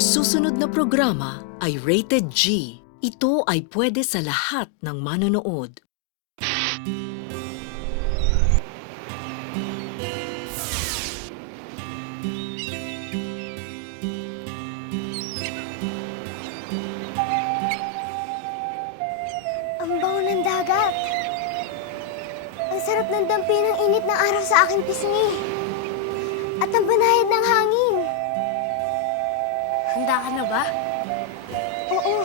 Ang susunod na programa ay rated G. Ito ay pwede sa lahat ng manonood. Ang bango ng dagat. Ang sarap ng dampi ng init ng araw sa aking pisngi. At ang banayad ng hangin. Handa ka na ba? Oo,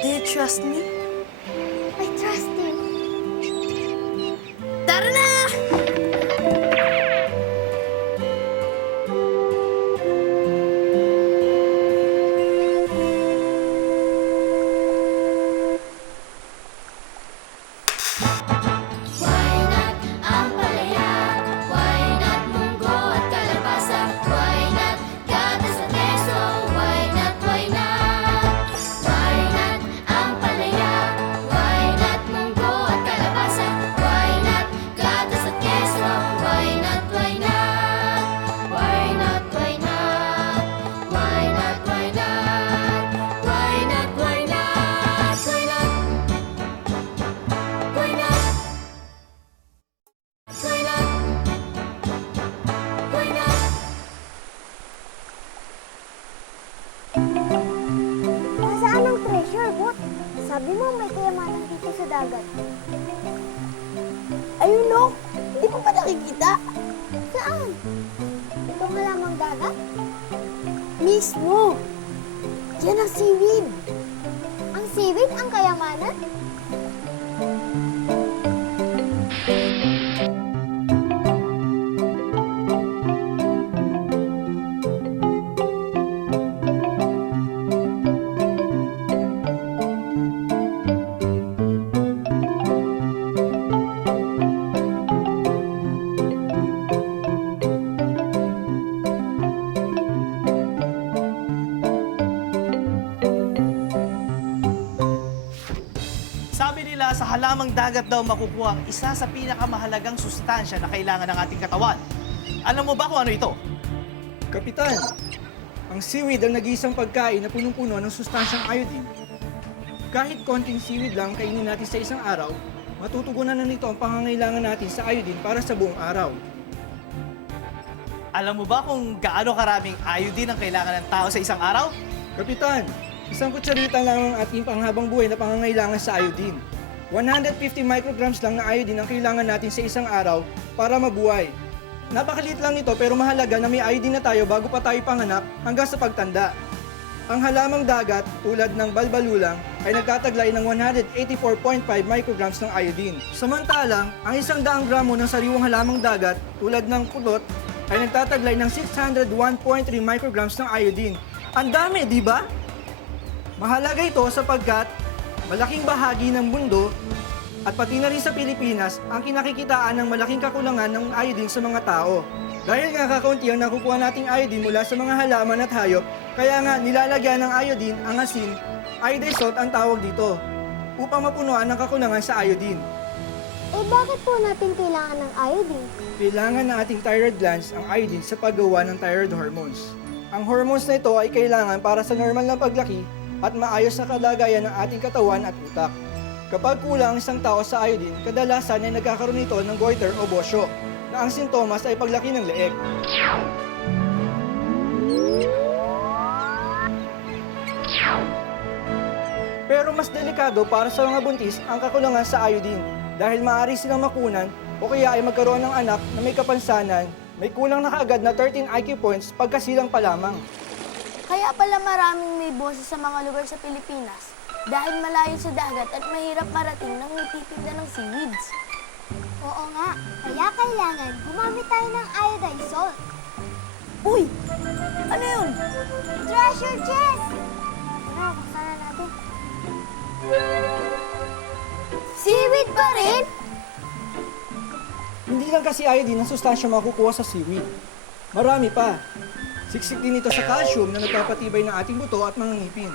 Do you trust me? I trust you. Tara na! Nasaan ang treasure, Bot? Sabi mo may kayamanan dito sa dagat. Ayun no! Hindi mo pa nakikita? Saan? Itong halamang dagat? Mismo! Yan ang seaweed! Ang seaweed ang kayamanan? Sabi nila sa halamang dagat daw makukuha ang isa sa pinakamahalagang sustansya na kailangan ng ating katawan. Alam mo ba kung ano ito? Kapitan, ang seaweed ang nag-iisang pagkain na punong-puno ng sustansyang iodine. Kahit konting seaweed lang kainin natin sa isang araw, matutugunan na nito ang pangangailangan natin sa iodine para sa buong araw. Alam mo ba kung gaano karaming iodine ang kailangan ng tao sa isang araw? Kapitan, isang kutsarita lang ang ating panghabang buhay na pangangailangan sa iodine. 150 micrograms lang na iodine ang kailangan natin sa isang araw para mabuhay. Napakaliit lang nito pero mahalaga na may iodine na tayo bago pa tayo panganak hanggang sa pagtanda. Ang halamang dagat tulad ng balbalulang ay nagtataglay ng 184.5 micrograms ng iodine. Samantalang, ang 100 gramo ng sariwang halamang dagat tulad ng kulot ay nagtataglay ng 601.3 micrograms ng iodine. Ang dami, di ba? Mahalaga ito sapagkat malaking bahagi ng mundo at pati na rin sa Pilipinas ang kinakikitaan ng malaking kakulangan ng iodine sa mga tao. Dahil nga kakaunti ang nakukuha nating iodine mula sa mga halaman at hayop, kaya nga nilalagyan ng iodine ang asin, iodine salt ang tawag dito, upang mapunuan ang kakulangan sa iodine. Eh bakit po natin kailangan ng iodine? Kailangan ng ating thyroid glands ang iodine sa paggawa ng thyroid hormones. Ang hormones na ito ay kailangan para sa normal na paglaki at maayos na kalagayan ng ating katawan at utak. Kapag kulang ang isang tao sa iodine, kadalasan ay nagkakaroon nito ng goiter o bosyo, na ang sintomas ay paglaki ng leeg. Pero mas delikado para sa mga buntis ang kakulangan sa iodine dahil maaari silang makunan o kaya ay magkaroon ng anak na may kapansanan, may kulang na kaagad na 13 IQ points pagkasilang pa lamang. Kaya pala maraming may boses sa mga lugar sa Pilipinas dahil malayo sa dagat at mahirap marating ng nagtitinda ng seaweeds. Oo nga, kaya kailangan gumamit tayo ng iodine salt. Uy! Ano yun? Treasure chest! Tara, buksan na natin. Seaweed pa rin? Hindi lang kasi iodine ang sustansya makukuha sa seaweed. Marami pa. Siksik din ito sa calcium na nagpapatibay ng ating buto at mga ngipin.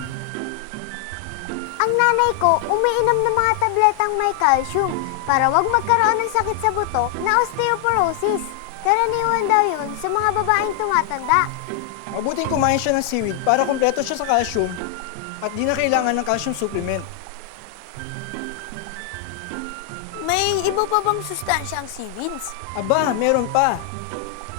Ang nanay ko umiinom ng mga tabletang may calcium para wag magkaroon ng sakit sa buto na osteoporosis. Karaniwan daw yun sa mga babaeng tumatanda. Mabuting kumain siya ng seaweed para kumpleto siya sa calcium at di na kailangan ng calcium supplement. May iba pa bang sustansya ang seaweeds? Aba, meron pa.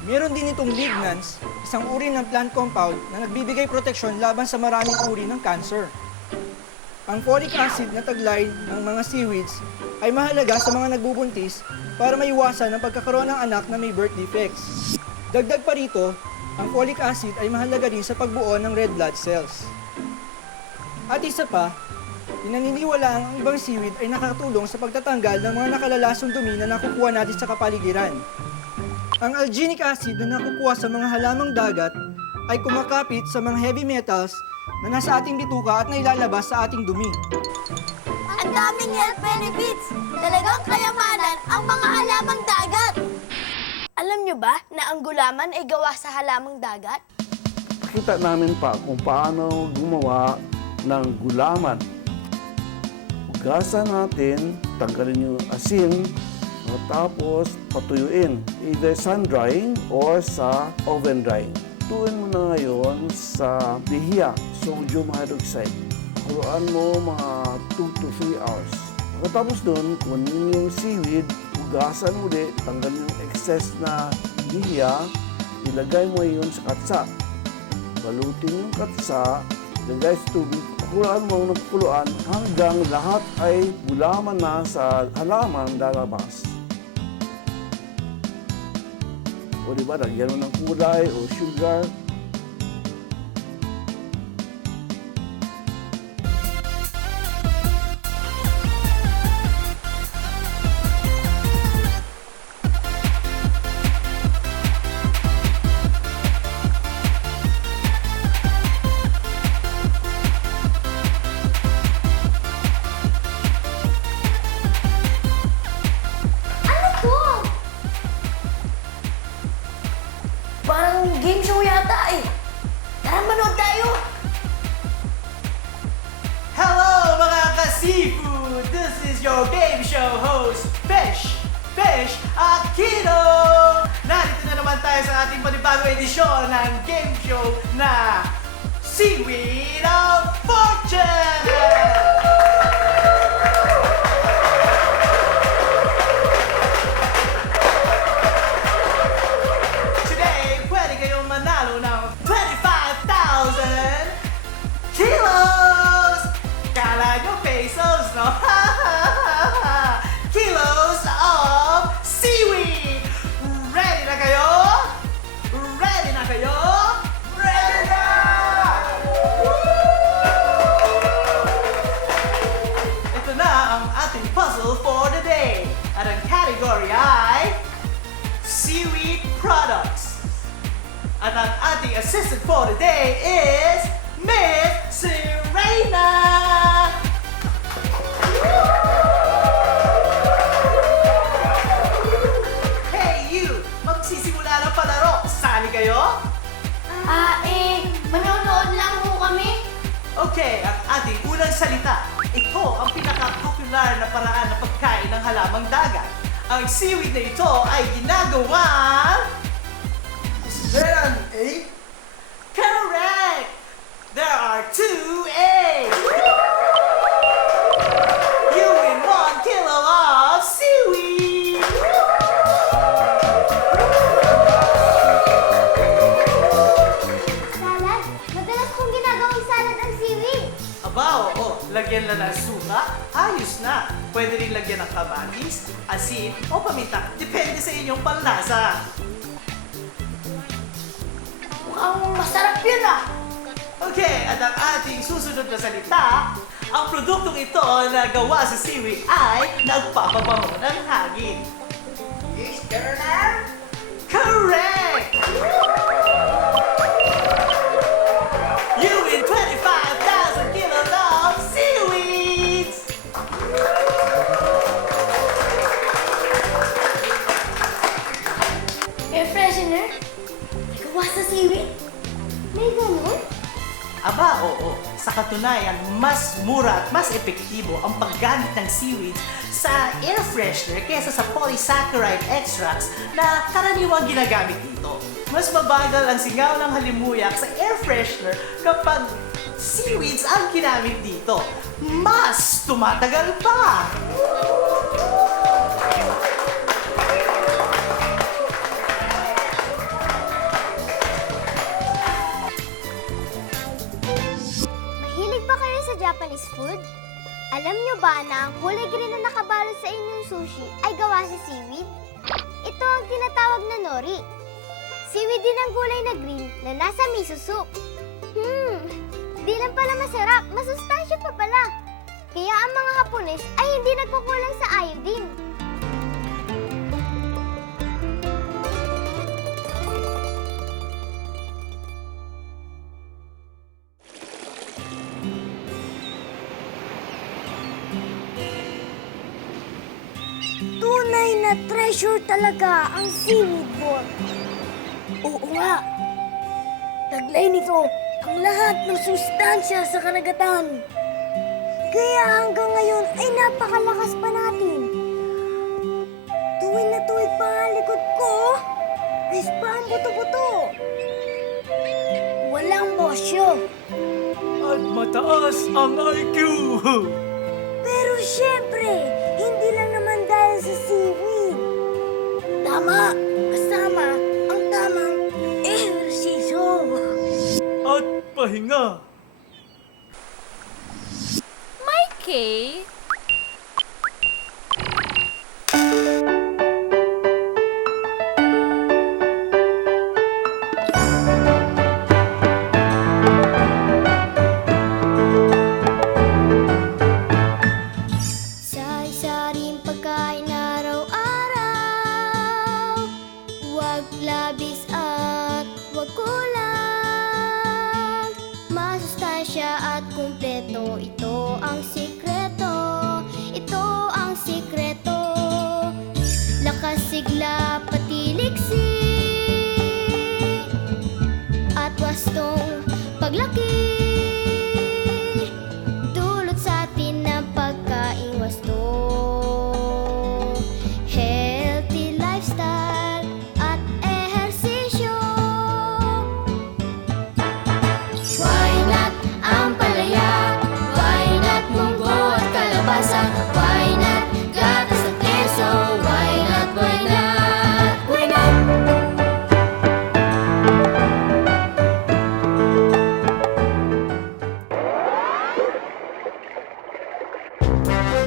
Meron din itong lignans, isang uri ng plant compound na nagbibigay proteksyon laban sa maraming uri ng cancer. Ang folic acid na taglay ng mga seaweeds ay mahalaga sa mga nagbubuntis para maiwasan ang pagkakaroon ng anak na may birth defects. Dagdag pa rito, ang folic acid ay mahalaga din sa pagbuo ng red blood cells. At isa pa, pinaniniwala ang ibang seaweed ay nakatulong sa pagtatanggal ng mga nakalalasong dumi na nakukuha natin sa kapaligiran. Ang alginic acid na nakukuha sa mga halamang dagat ay kumakapit sa mga heavy metals na nasa ating bituka at nailalabas sa ating dumi. Ang daming health benefits! Talagang kayamanan ang mga halamang dagat! Alam nyo ba na ang gulaman ay gawa sa halamang dagat? Kita namin pa kung paano gumawa ng gulaman. Hugasan natin, tanggalin yung asin, tapos patuyuin, either sun drying or sa oven drying. Tuin mo na ngayon sa lihiya, sodium hydroxide. Kuluan mo mga 2 to 3 hours. Pagkatapos doon, kunin yung seaweed, hugasan ulit, tanggalin yung excess na lihiya, ilagay mo yun sa katsa. Balutin yung katsa, ilagay sa tubig, kuluan mo ng kuluan hanggang lahat ay gulaman na sa halaman lalabas. O diba, lagyan mo ng kulay o sugar. Ano to? Parang game show yata eh. Tara, manood tayo! Hello mga ka-seafood! This is your game show host, Fish Aquino! Narito na naman tayo sa ating panibagong edisyon ng game show na Seaweed of Fortune! Today, pwede kayong manalo ng 25,000 kilos! Kala nyo pesos, no? Kilos of seaweed! Ready na kayo? Ready na kayo? Ready na! Ito na ang ating puzzle for the day. At ang category ay seaweed products. At ang ating assistant for the day is Miss Serena! Hey you! Magsisimula ng palaro. Sali kayo? Manonood lang po kami. Okay, ang ating unang salita. Ito ang pinaka-popular na paraan ng pagkain ng halamang dagat. Ang seaweed na ito ay ginagawa... Is there an A? Correct! There are 2 A's! You win 1 kilo of seaweed! Salad? Madalas kong ginagawang salad ang seaweed. Aba, oo. Lagyan lang ng suka, ayos na. Pwede rin lagyan ng kamatis, asin, o paminta. Depende sa inyong panlasa. Mukhang masarap yun ah. Okay, at ang ating susunod na salita, ang produktong ito na gawa sa seaweed ay nagpapabango ng hangin. Yes, Colonel? Correct! You win 25,000 kilos of seaweeds! Air freshener? Gawa sa seaweed? May ganun? Aba, oo. Sa katunayan, mas mura at mas epektibo ang paggamit ng seaweed sa air freshener kaysa sa polysaccharide extracts na karaniwang ginagamit dito. mas mabagal ang singaw ng halimuyak sa air freshener kapag seaweeds ang ginamit dito. Mas tumatagal pa! Mahilig ba kayo sa Japanese food? Alam nyo ba na ang kulay green na nakabalot sa inyong sushi ay gawa sa seaweed? Ito ang tinatawag na nori. Seaweed din ang gulay na green na nasa miso soup. Di lang pala masarap, masustansya pa pala. Kaya ang mga Hapones ay hindi nagkukulang sa iodine. Tunay na treasure talaga ang seaweed ball. Oo nga. Taglay nito ang lahat ng sustansya sa karagatan. Kaya hanggang ngayon ay napakalakas pa natin. Tuwid na tuwid pa ang likod ko. Ayos pa ang buto-buto. Walang mosyo. At mataas ang IQ! Pero syempre, hindi lang naman dahil sa seaweed. Tama, kasama ang tamang ehersisyo. At pahinga! Mikey? Sari-saring pagkain araw-araw, wag labis at wag kulang. Masustansya at kumpleto, ito ang sikreto, ito ang sikreto. Lakas, sigla, pati liksi, at wastong paglaki. Dulot sa atin ng pagkaing wasto. Healthy lifestyle at ehersisyo. Why not ang palaya? Why not munggo at kalabasa? Why not gatas at keso? Why not, why not, why not?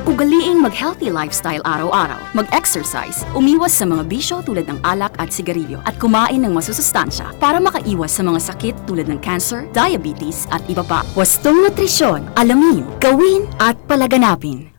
Ugaliing mag-healthy lifestyle araw-araw, mag-exercise, umiwas sa mga bisyo tulad ng alak at sigarilyo, at kumain ng masusustansya para makaiwas sa mga sakit tulad ng cancer, diabetes at iba pa. Wastong nutrisyon, alamin, gawin at palaganapin.